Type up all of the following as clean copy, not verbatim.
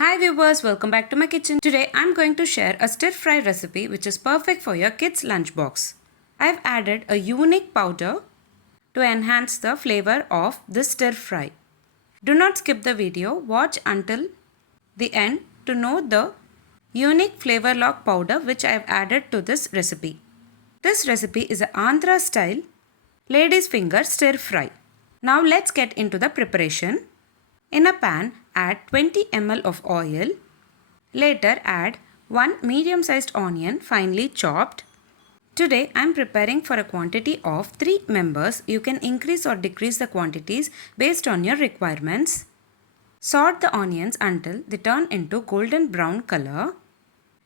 Hi viewers, welcome back to my kitchen. Today I'm going to share a stir fry recipe which is perfect for your kids' lunchbox. I've added a unique powder to enhance the flavor of this stir fry. Do not skip the video, watch until the end to know the unique flavourlock powder which I've added to this recipe. This recipe is an andhra style lady's finger stir fry. Now let's get into the preparation. In a pan, add 20 ml of oil. Later, add 1 medium-sized onion finely chopped. Today, I am preparing for a quantity of 3 members. You can increase or decrease the quantities based on your requirements. Saute the onions until they turn into golden brown color.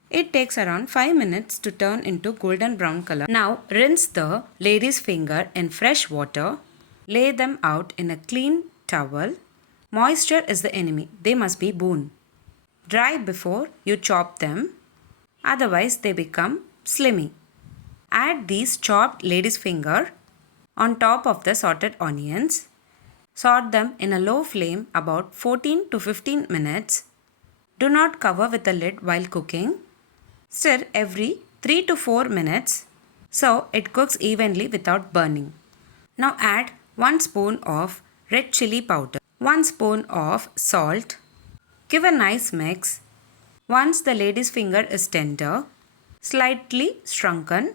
It takes around 5 minutes to turn into golden brown color. Now, rinse the lady's finger in fresh water. Lay them out in a clean towel. Moisture is the enemy. They must be bone. Dry before you chop them. Otherwise they become slimy. Add these chopped lady's finger on top of the sauteed onions. Saute them in a low flame about 14 to 15 minutes. Do not cover with a lid while cooking. Stir every 3 to 4 minutes so it cooks evenly without burning. Now add 1 spoon of red chili powder. 1 spoon of salt. Give a nice mix. Once the lady's finger is tender, slightly shrunken,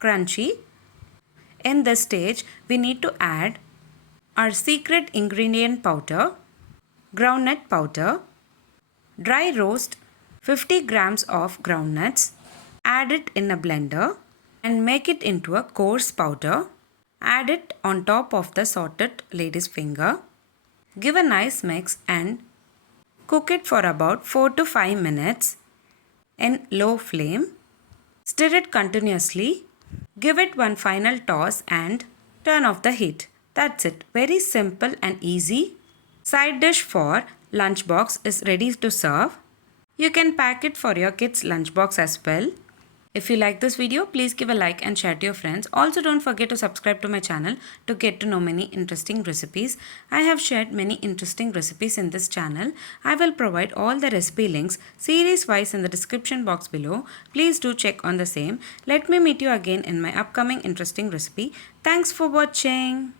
crunchy, in this stage we need to add our secret ingredient powder, groundnut powder. Dry roast 50 grams of groundnuts. Add it in a blender and make it into a coarse powder. Add it on top of the sauteed lady's finger. Give a nice mix and cook it for about 4 to 5 minutes in low flame. Stir it continuously. Give it one final toss and turn off the heat. That's it. Very simple and easy. Side dish for lunchbox is ready to serve. You can pack it for your kids' lunchbox as well. If you like this video, please give a like and share to your friends. Also, don't forget to subscribe to my channel to get to know many interesting recipes. I have shared many interesting recipes in this channel. I will provide all the recipe links series wise in the description box below. Please do check on the same. Let me meet you again in my upcoming interesting recipe. Thanks for watching.